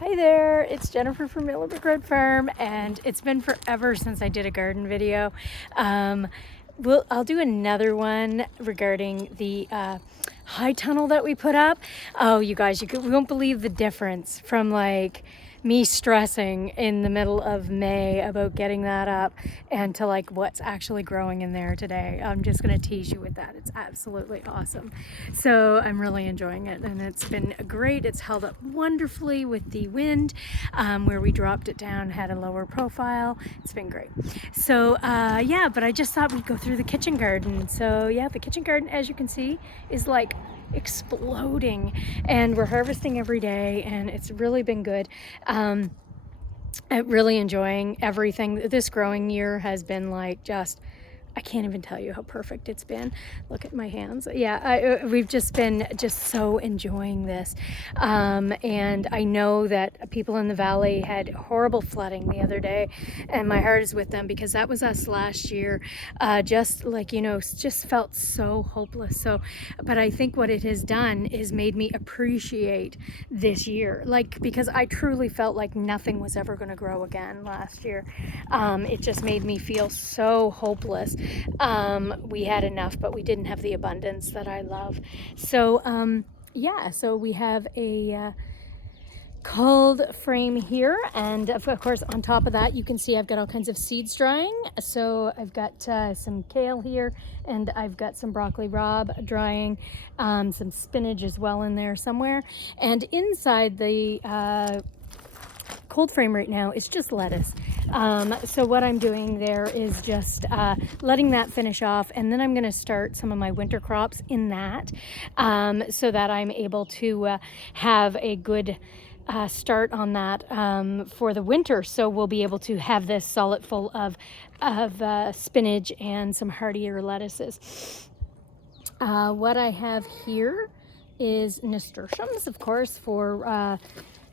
Hi there, it's Jennifer from Millbrook Road Farm, and it's been forever since I did a garden video. I'll do another one regarding the high tunnel that we put up. Oh, you guys, we won't believe the difference from like me stressing in the middle of May about getting that up and to like what's actually growing in there today. I'm just gonna tease you with that. It's absolutely awesome. So I'm really enjoying it, and it's been great. It's held up wonderfully with the wind. Where we dropped it down had a lower profile. It's been great. So yeah, but I just thought we'd go through the kitchen garden. So yeah, the kitchen garden, as you can see, is like exploding, and we're harvesting every day, and it's really been good. I'm really enjoying everything. This growing year has been like just, I can't even tell you how perfect it's been. Look at my hands. Yeah, we've just been so enjoying this. And I know that people in the valley had horrible flooding the other day, and my heart is with them because that was us last year. Just like, you know, just felt so hopeless. So, but I think what it has done is made me appreciate this year. Like, because I truly felt like nothing was ever going to grow again last year. It just made me feel so hopeless. We had enough, but we didn't have the abundance that I love. So yeah, so we have a cold frame here, and of course on top of that you can see I've got all kinds of seeds drying. So I've got some kale here, and I've got some broccoli rabe drying, some spinach as well in there somewhere, and inside the cold frame right now is just lettuce. So what I'm doing there is just letting that finish off, and then I'm going to start some of my winter crops in that, so that I'm able to have a good start on that for the winter. So we'll be able to have this solid full of spinach and some hardier lettuces. What I have here is nasturtiums, of course, for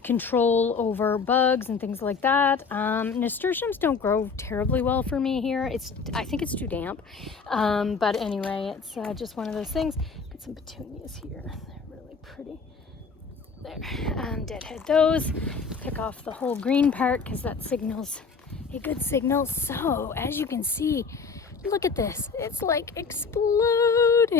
control over bugs and things like that. Nasturtiums don't grow terribly well for me here. I think it's too damp. But anyway, it's just one of those things. Got some petunias here. They're really pretty. There, deadhead those. Pick off the whole green part because that signals a good signal. So as you can see, look at this. It's like exploding,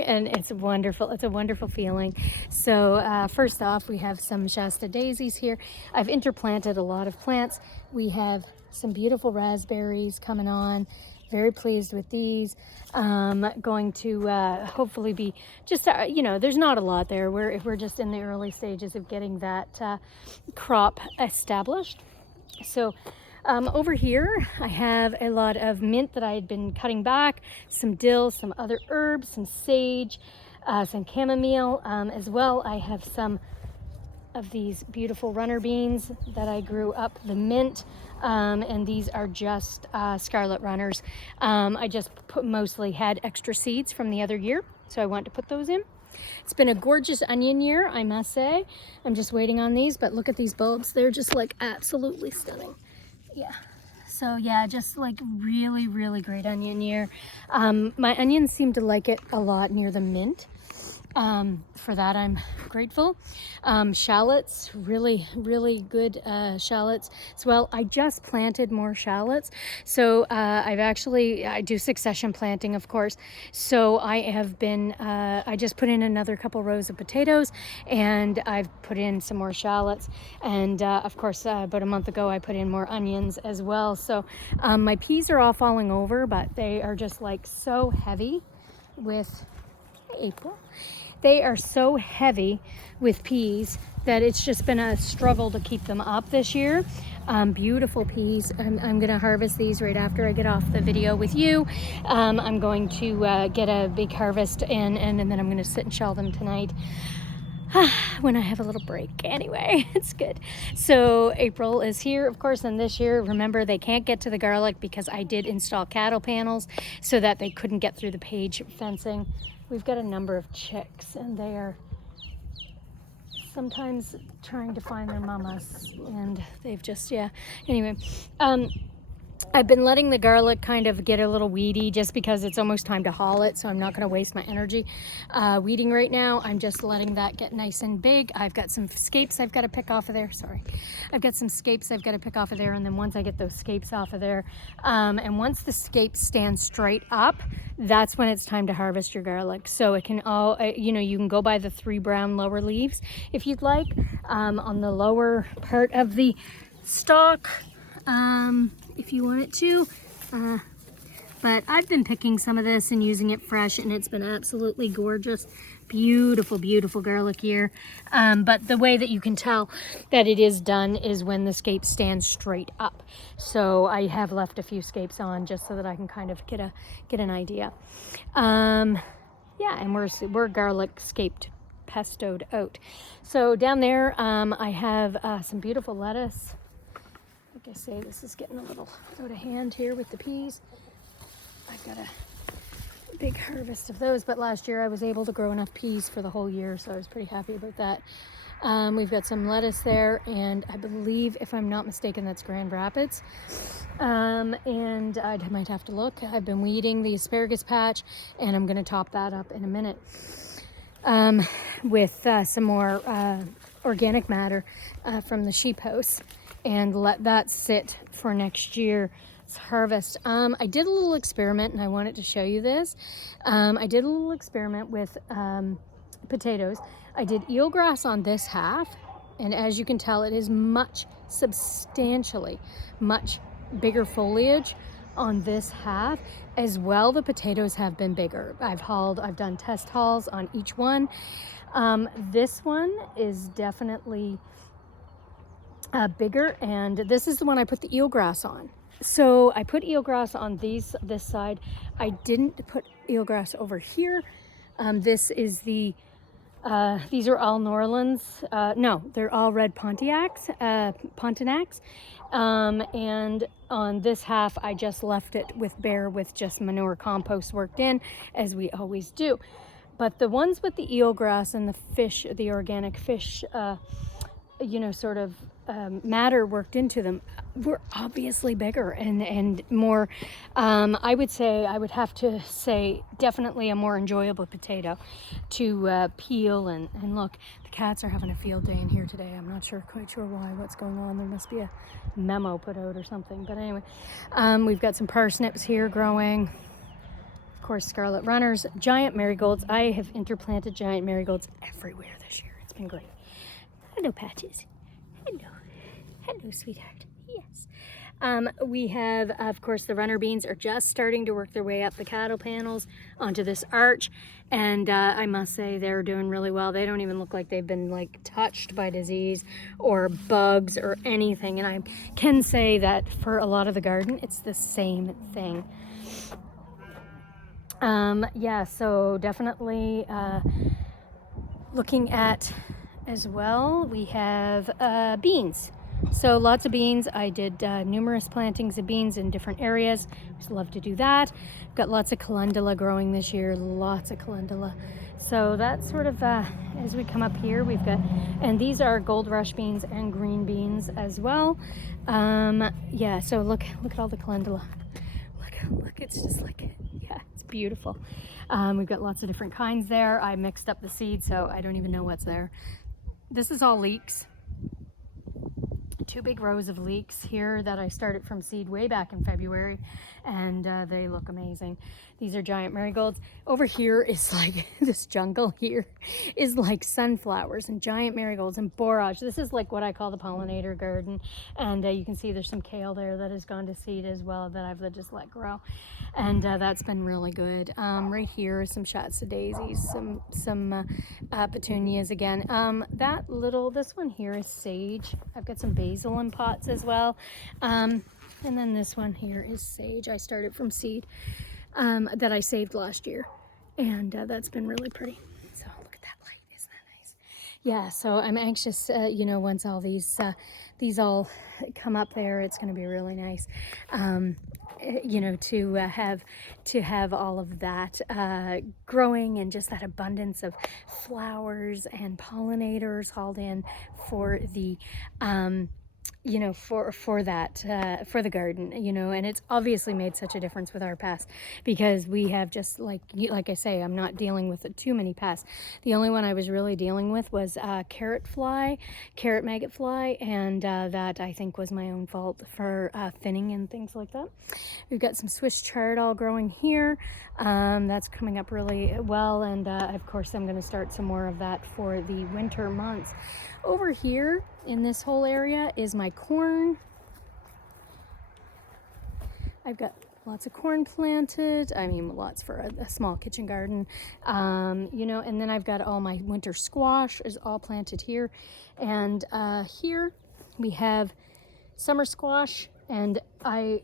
and it's wonderful. It's a wonderful feeling. So first off, we have some Shasta daisies here. I've interplanted a lot of plants. We have some beautiful raspberries coming on. Very pleased with these. Going to hopefully be just, you know, there's not a lot there. We're just in the early stages of getting that crop established. So over here, I have a lot of mint that I had been cutting back, some dill, some other herbs, some sage, some chamomile as well. I have some of these beautiful runner beans that I grew up, the mint, and these are just scarlet runners. I just mostly had extra seeds from the other year, so I want to put those in. It's been a gorgeous onion year, I must say. I'm just waiting on these, but look at these bulbs. They're just like absolutely stunning. Yeah, so yeah, just like really, really great onion year. My onions seem to like it a lot near the mint. For that I'm grateful. Shallots, really, really good shallots as well. I just planted more shallots, so I do succession planting, of course. So I have been, I just put in another couple rows of potatoes, and I've put in some more shallots, and of course about a month ago I put in more onions as well. So my peas are all falling over, but they are just like so heavy with April. They are so heavy with peas that it's just been a struggle to keep them up this year. Beautiful peas. I'm going to harvest these right after I get off the video with you. I'm going to get a big harvest, and then I'm going to sit and shell them tonight when I have a little break. Anyway, it's good. So April is here, of course, and this year, remember, they can't get to the garlic because I did install cattle panels so that they couldn't get through the page fencing. We've got a number of chicks, and they are sometimes trying to find their mamas, and they've just, yeah. Anyway, I've been letting the garlic kind of get a little weedy just because it's almost time to haul it, so I'm not going to waste my energy weeding right now. I'm just letting that get nice and big. I've got some scapes I've got to pick off of there. Sorry. I've got some scapes I've got to pick off of there, and then once I get those scapes off of there, and once the scapes stand straight up, that's when it's time to harvest your garlic. So it can all, you know, you can go by the 3 brown lower leaves if you'd like, on the lower part of the stalk. If you want it to, but I've been picking some of this and using it fresh, and it's been absolutely gorgeous. Beautiful, beautiful garlic here. But the way that you can tell that it is done is when the scapes stand straight up. So I have left a few scapes on just so that I can kind of get an idea. Yeah, and we're garlic scaped pestoed out. So down there, I have some beautiful lettuce. Like I say, this is getting a little out of hand here with the peas. I've got a big harvest of those, but last year I was able to grow enough peas for the whole year, so I was pretty happy about that. We've got some lettuce there, and I believe, if I'm not mistaken, that's Grand Rapids. And I might have to look. I've been weeding the asparagus patch, and I'm going to top that up in a minute with some more organic matter from the sheep house, and let that sit for next year's harvest. I did a little experiment, and I wanted to show you this. I did a little experiment with potatoes. I did eelgrass on this half, and as you can tell, it is substantially much bigger foliage on this half as well. The potatoes have been bigger. I've done test hauls on each one. This one is definitely bigger, and this is the one I put the eelgrass on. So I put eelgrass on this side. I didn't put eelgrass over here. This is these are all Norlands. No, they're all red Pontiacs. And on this half, I just left it with just manure compost worked in, as we always do. But the ones with the eelgrass and the fish, the organic fish, you know, sort of matter worked into them, were obviously bigger and more, I would have to say definitely a more enjoyable potato to peel and look. The cats are having a field day in here today. I'm not quite sure why, what's going on. There must be a memo put out or something, but anyway. We've got some parsnips here growing. Of course, scarlet runners, giant marigolds. I have interplanted giant marigolds everywhere this year. It's been great. Hello, Patches. Hello, sweetheart. Yes. We have, of course, the runner beans are just starting to work their way up the cattle panels onto this arch, and I must say they're doing really well. They don't even look like they've been like touched by disease or bugs or anything, and I can say that for a lot of the garden, it's the same thing. Yeah, so definitely looking at as well, we have beans. So lots of beans. I did numerous plantings of beans in different areas. Just love to do that. Got lots of calendula growing this year, lots of calendula. So that's sort of, as we come up here, we've got, and these are gold rush beans and green beans as well. Yeah, so look at all the calendula. Look, it's just like, yeah, it's beautiful. We've got lots of different kinds there. I mixed up the seeds, so I don't even know what's there. This is all leeks. 2 big rows of leeks here that I started from seed way back in February, and they look amazing. These are giant marigolds. Over here is like, this jungle here is like sunflowers and giant marigolds and borage. This is like what I call the pollinator garden, and you can see there's some kale there that has gone to seed as well that I've just let grow, and that's been really good. Right here is some Shasta daisies, some petunias again. This one here is sage. I've got some basil in pots as well, and then this one here is sage. I started from seed that I saved last year, and that's been really pretty. So look at that light, isn't that nice? Yeah, so I'm anxious, you know, once all these all come up there, it's going to be really nice, you know, to have all of that growing, and just that abundance of flowers and pollinators hauled in for the you know, for that, for the garden, you know, and it's obviously made such a difference with our pests, because we have just like I say, I'm not dealing with too many pests. The only one I was really dealing with was carrot maggot fly, and that I think was my own fault for thinning and things like that. We've got some Swiss chard all growing here. That's coming up really well, and of course I'm going to start some more of that for the winter months. Over here in this whole area is my corn. I've got lots of corn planted. I mean, lots for a small kitchen garden, you know, and then I've got all my winter squash is all planted here. And here we have summer squash. And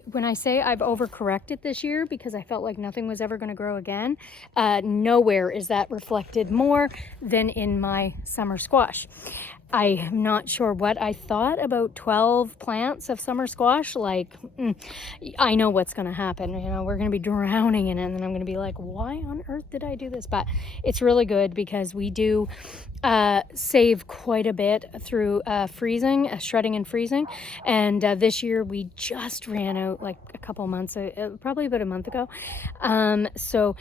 when I say I've overcorrected this year because I felt like nothing was ever going to grow again, nowhere is that reflected more than in my summer squash. I'm not sure what I thought about 12 plants of summer squash. Like, I know what's going to happen. You know, we're going to be drowning in it, and then I'm going to be like, why on earth did I do this? But it's really good because we do save quite a bit through freezing, shredding and freezing. And this year we just ran out like a couple months, probably about a month ago. So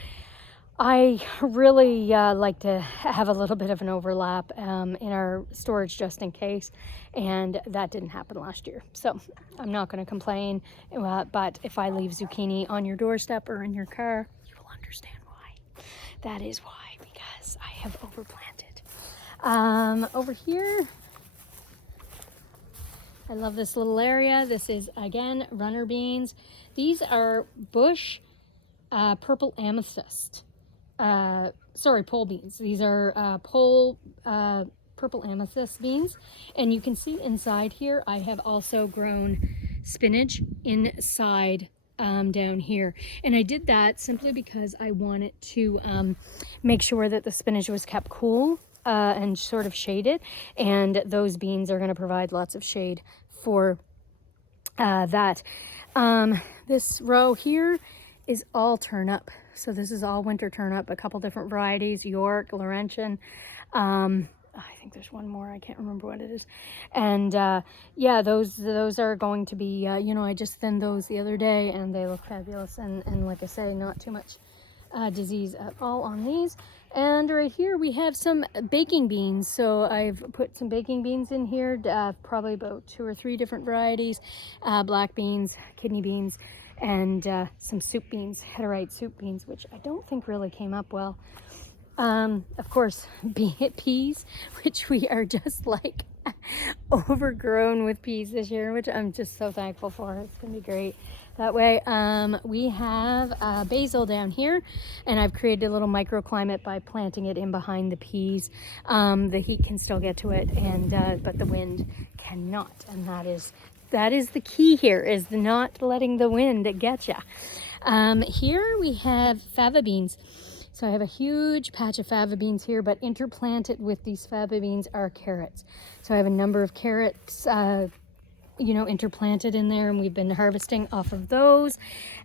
I really like to have a little bit of an overlap in our storage just in case, and that didn't happen last year. So I'm not going to complain, but if I leave zucchini on your doorstep or in your car, you will understand why. That is why, because I have overplanted. Over here, I love this little area. This is, again, runner beans. These are bush purple amethyst. Pole beans. These are pole purple amethyst beans, and you can see inside here I have also grown spinach inside down here, and I did that simply because I wanted to make sure that the spinach was kept cool and sort of shaded, and those beans are going to provide lots of shade for that. This row here is all turnip. So this is all winter turnip, a couple different varieties, York, Laurentian. I think there's one more, I can't remember what it is. And yeah, those are going to be, you know, I just thinned those the other day and they look fabulous. And like I say, not too much disease at all on these. And right here we have some baking beans. So I've put some baking beans in here, probably about 2 or 3 different varieties, black beans, kidney beans, and some soup beans, heterite soup beans, which I don't think really came up well. Of course, peas, which we are just like overgrown with peas this year, which I'm just so thankful for. It's gonna be great that way. We have basil down here, and I've created a little microclimate by planting it in behind the peas. The heat can still get to it, and but the wind cannot, and that is the key here, is not letting the wind get you. Here we have fava beans. So I have a huge patch of fava beans here, but interplanted with these fava beans are carrots. So I have a number of carrots, you know, interplanted in there, and we've been harvesting off of those.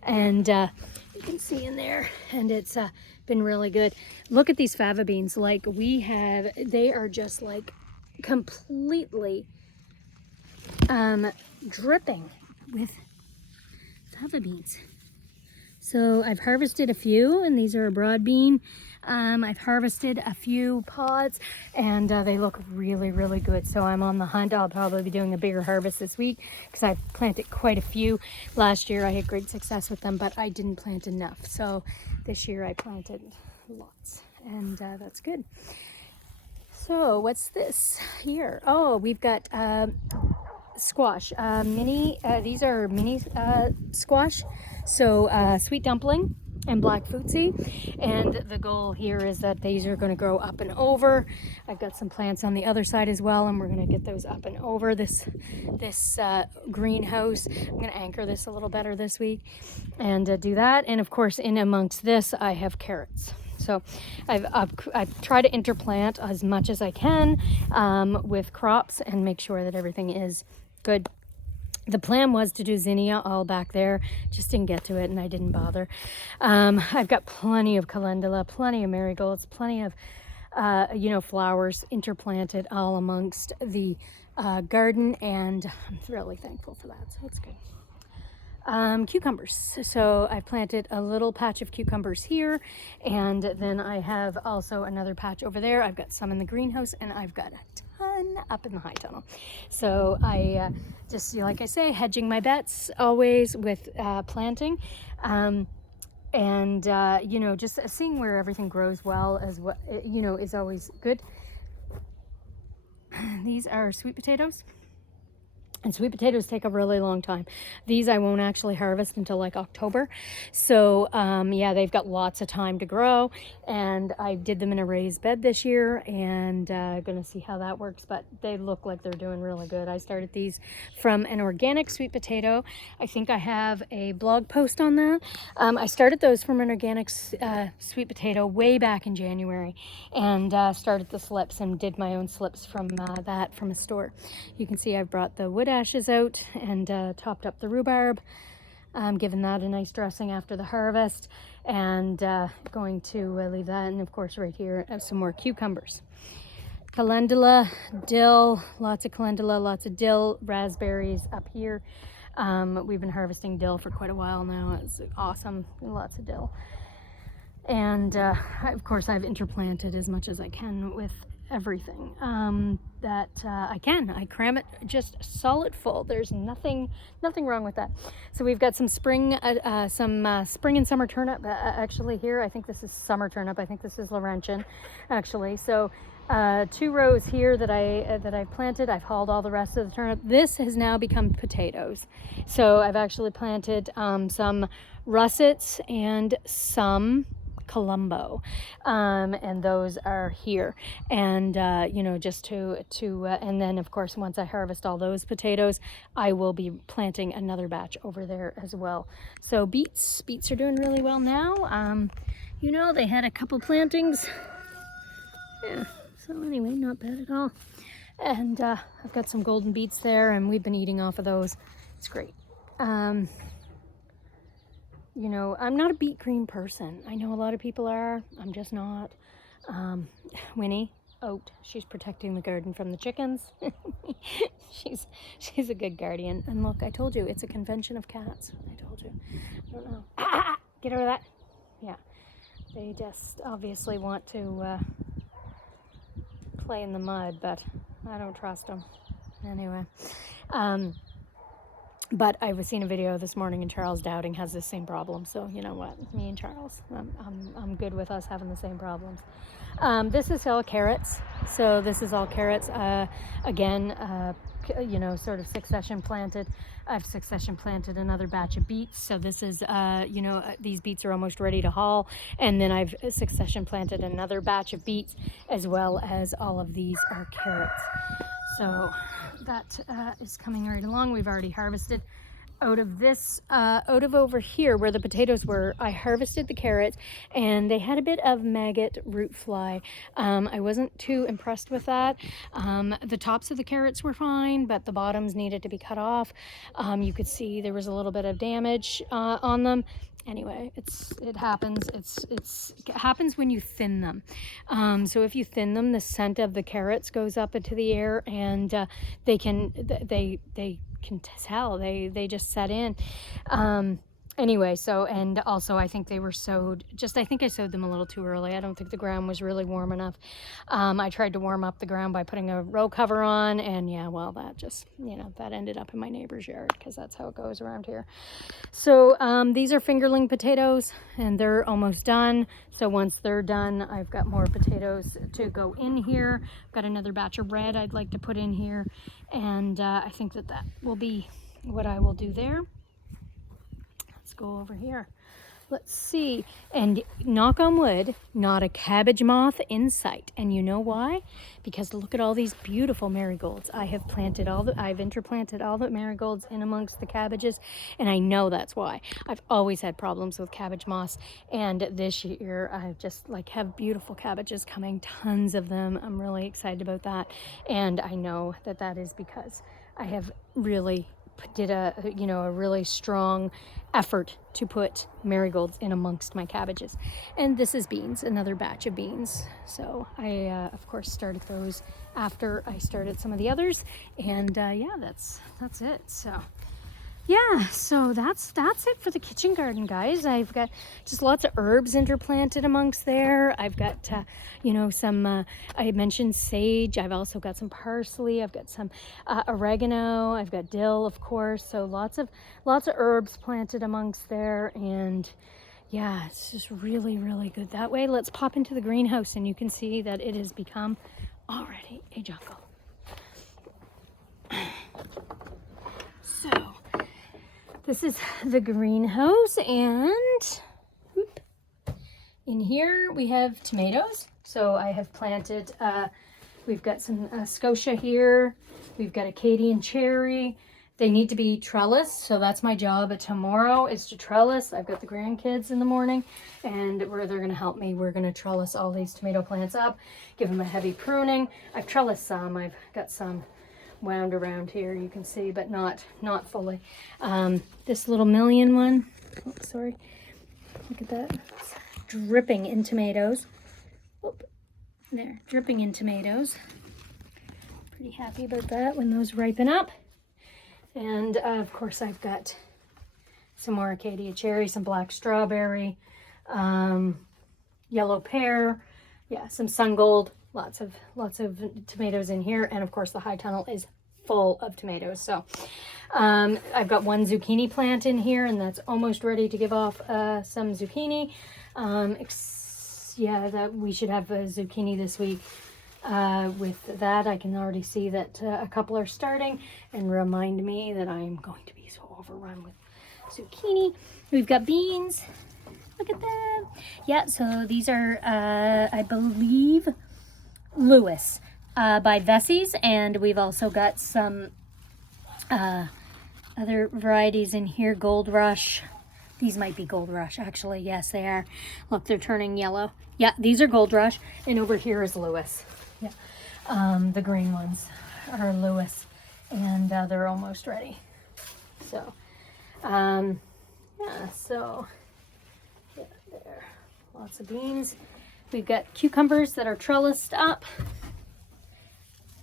And you can see in there, and it's been really good. Look at these fava beans. Like they are just like completely dripping with fava beans. So I've harvested a few, and these are a broad bean. I've harvested a few pods, and they look really, really good. So I'm on the hunt. I'll probably be doing a bigger harvest this week because I've planted quite a few. Last year I had great success with them, but I didn't plant enough. So this year I planted lots, and that's good. So what's this here? Oh, we've got squash, these are mini squash, so sweet dumpling and black footsie, and the goal here is that these are going to grow up and over. I've got some plants on the other side as well, and we're going to get those up and over this greenhouse. I'm going to anchor this a little better this week and do that. And of course, in amongst this I have carrots. So I've tried to interplant as much as I can with crops and make sure that everything is good. The plan was to do zinnia all back there, just didn't get to it, and I didn't bother. I've got plenty of calendula, plenty of marigolds, plenty of you know, flowers interplanted all amongst the garden, and I'm really thankful for that, so it's good. Cucumbers. So I planted a little patch of cucumbers here, and then I have also another patch over there. I've got some in the greenhouse, and I've got a ton up in the high tunnel. So I just, like I say, hedging my bets always with planting. And you know, just seeing where everything grows well as what, you know, is always good. These are sweet potatoes. And sweet potatoes take a really long time. These I won't actually harvest until like October. So yeah, they've got lots of time to grow. And I did them in a raised bed this year, and gonna see how that works. But they look like they're doing really good. I started these from an organic sweet potato. I think I have a blog post on that. I started those from an organic sweet potato way back in January, and started the slips and did my own slips from that from a store. You can see I've brought the wood ashes out and topped up the rhubarb, given that a nice dressing after the harvest, and going to leave that. And of course right here I have some more cucumbers, calendula, dill, lots of calendula, lots of dill, raspberries up here. We've been harvesting dill for quite a while now. It's awesome, lots of dill. And of course I've interplanted as much as I can with everything that I can. I cram it just solid full. There's nothing wrong with that. So we've got some spring spring and summer turnip actually here. I think this is summer turnip. I think this is Laurentian actually. So 2 rows here that I've planted. I've hauled all the rest of the turnip. This has now become potatoes. So I've actually planted some russets and some Colombo, and those are here. And you know, just to and then of course once I harvest all those potatoes, I will be planting another batch over there as well. So beets are doing really well now. You know, they had a couple plantings, yeah, so anyway, not bad at all. And I've got some golden beets there, and we've been eating off of those. It's great. You know, I'm not a beet green person. I know a lot of people are. I'm just not. Winnie, Oat, she's protecting the garden from the chickens. she's a good guardian. And look, I told you, it's a convention of cats. I told you. I don't know. Get over that. Yeah. They just obviously want to play in the mud, but I don't trust them. Anyway. But I was seeing a video this morning, and Charles Dowding has the same problem. So you know what, me and Charles, I'm good with us having the same problems. This is all carrots. So this is all carrots. Again, you know, sort of succession planted. I've succession planted another batch of beets. So this is, you know, these beets are almost ready to haul. And then I've succession planted another batch of beets, as well as all of these are carrots. So that is coming right along. We've already harvested out of this, out of over here where the potatoes were. I harvested the carrots, and they had a bit of maggot root fly. I wasn't too impressed with that. The tops of the carrots were fine, but the bottoms needed to be cut off. You could see there was a little bit of damage on them. Anyway, it happens. It happens when you thin them. So if you thin them, the scent of the carrots goes up into the air, and they can tell. They just set in. Anyway, so, and also I think they were sowed, I think I sowed them a little too early. I don't think the ground was really warm enough. I tried to warm up the ground by putting a row cover on, and yeah, well, that just, you know, that ended up in my neighbor's yard, because that's how it goes around here. So these are fingerling potatoes, and they're almost done. So once they're done, I've got more potatoes to go in here. I've got another batch of red I'd like to put in here, and I think that will be what I will do there. Let's go over here. Let's see. And knock on wood, not a cabbage moth in sight. And you know why? Because look at all these beautiful marigolds. I've interplanted all the marigolds in amongst the cabbages, and I know that's why. I've always had problems with cabbage moths, and this year I just have beautiful cabbages coming, tons of them. I'm really excited about that, and I know that is because I have really did a, you know, a really strong effort to put marigolds in amongst my cabbages. And this is beans, another batch of beans. So I, of course, started those after I started some of the others. And yeah, that's it. So yeah, so that's it for the kitchen garden, guys. I've got just lots of herbs interplanted amongst there. I've got, you know, some, I mentioned sage. I've also got some parsley. I've got some oregano. I've got dill, of course. So lots of herbs planted amongst there. And yeah, it's just really, really good that way. Let's pop into the greenhouse and you can see that it has become already a jungle. So this is the greenhouse, and whoop, in here we have tomatoes. So I have planted, we've got some Scotia here. We've got Acadian cherry. They need to be trellised, so that's my job tomorrow is to trellis. I've got the grandkids in the morning, and they're going to help me. We're going to trellis all these tomato plants up, give them a heavy pruning. I've trellised some. I've got some wound around here, you can see, but not fully. This little million one, oh, sorry, look at that, it's dripping in tomatoes. Oop, there, dripping in tomatoes. Pretty happy about that when those ripen up. And of course I've got some more Acadia cherry, some black strawberry, yellow pear, yeah, some sun gold. Lots of tomatoes in here, and of course the high tunnel is full of tomatoes. So I've got one zucchini plant in here, and that's almost ready to give off some zucchini. Yeah, that we should have a zucchini this week. With that, I can already see that a couple are starting, and remind me that I'm going to be so overrun with zucchini. We've got beans. Look at that. Yeah, so these are, I believe, Lewis by Vessie's, and we've also got some other varieties in here. Gold Rush. These might be Gold Rush, actually. Yes, they are. Look, they're turning yellow. Yeah, these are Gold Rush, and over here is Lewis. Yeah, the green ones are Lewis, and they're almost ready. So, yeah, so yeah, there. Lots of beans. We've got cucumbers that are trellised up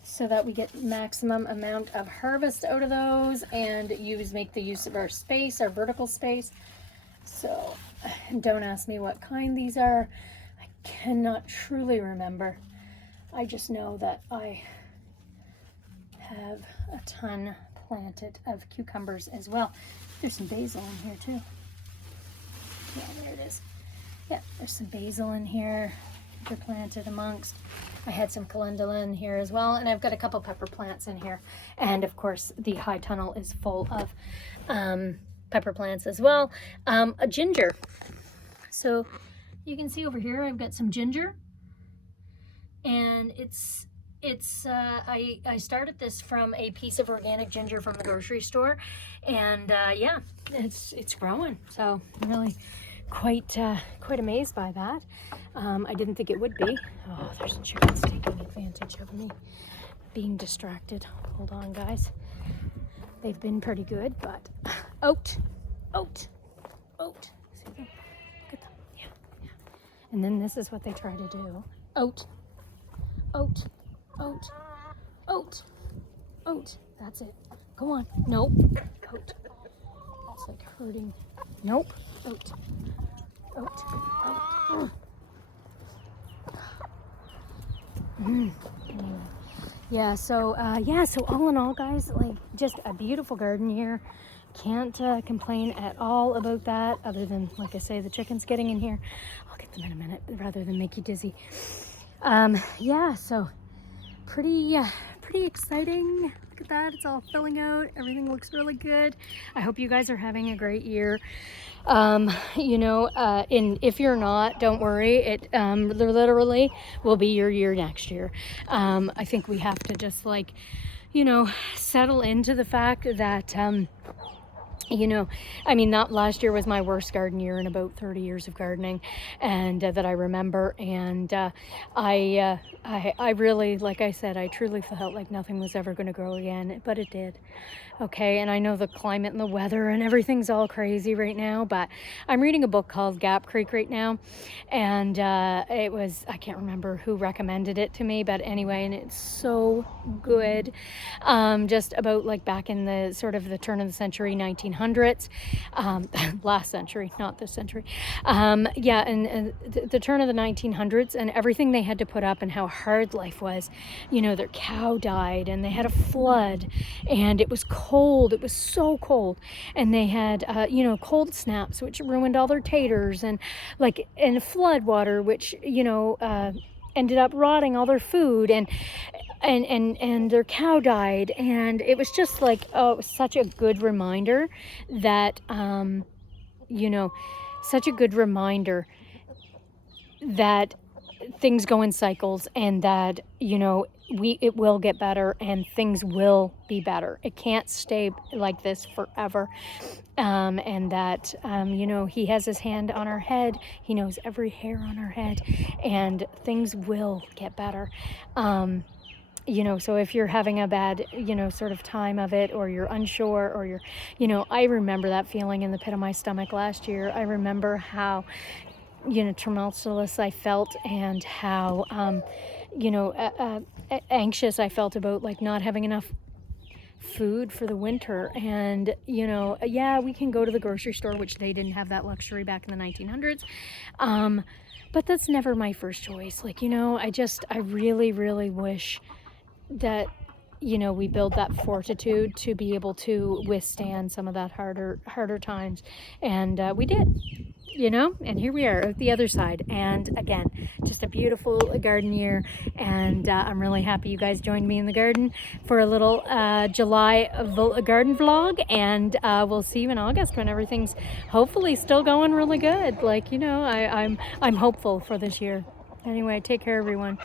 so that we get maximum amount of harvest out of those and make the use of our space, our vertical space. So don't ask me what kind these are. I cannot truly remember. I just know that I have a ton planted of cucumbers as well. There's some basil in here too. Yeah, there it is. Yeah, there's some basil in here they're planted amongst. I had some calendula in here as well, and I've got a couple pepper plants in here. And of course, the high tunnel is full of pepper plants as well. A ginger. So you can see over here, I've got some ginger, and I started this from a piece of organic ginger from the grocery store, and yeah, it's growing. So I'm really quite amazed by that. I didn't think it would be. Oh, there's chickens taking advantage of me being distracted. Hold on, guys. They've been pretty good, but oat. See them? Look at them. Yeah. And then this is what they try to do. Oat. That's it. Go on. Nope. Oat. That's like hurting. Nope. Oat. Anyway. Yeah, so all in all, guys, like, just a beautiful garden here. Can't complain at all about that, other than, like I say, the chickens getting in here. I'll get them in a minute rather than make you dizzy. Yeah, so pretty exciting. Look at that, it's all filling out. Everything looks really good. I hope you guys are having a great year. You know, and if you're not, don't worry. It literally will be your year next year. I think we have to just, like, you know, settle into the fact that you know, I mean, that last year was my worst garden year in about 30 years of gardening, and that I remember. And I really, like I said, I truly felt like nothing was ever going to grow again, but it did. Okay, and I know the climate and the weather and everything's all crazy right now, but I'm reading a book called Gap Creek right now, and it was, I can't remember who recommended it to me, but anyway, and it's so good. Just about like back in the sort of the turn of the century, 1900s, last century, not this century. Yeah, and the turn of the 1900s, and everything they had to put up and how hard life was. You know, their cow died and they had a flood, and it was cold. It was so cold, and they had you know, cold snaps, which ruined all their taters, and like, and flood water, which, you know, ended up rotting all their food, and their cow died. And it was just like, oh, it was such a good reminder that you know, such a good reminder that things go in cycles, and that, you know, it will get better and things will be better. It can't stay like this forever. And that, you know, he has his hand on our head. He knows every hair on our head, and things will get better. You know, so if you're having a bad, you know, sort of time of it, or you're unsure, or you're, you know, I remember that feeling in the pit of my stomach last year. I remember how, you know, tumultuous I felt, and how, you know, anxious I felt about like not having enough food for the winter. And, you know, yeah, we can go to the grocery store, which they didn't have that luxury back in the 1900s. But that's never my first choice. Like, you know, I really, really wish that, you know, we build that fortitude to be able to withstand some of that harder times. And we did, you know, and here we are at the other side. And again, just a beautiful garden year. And I'm really happy you guys joined me in the garden for a little July garden vlog. And we'll see you in August when everything's hopefully still going really good. Like, you know, I'm hopeful for this year. Anyway, take care, everyone.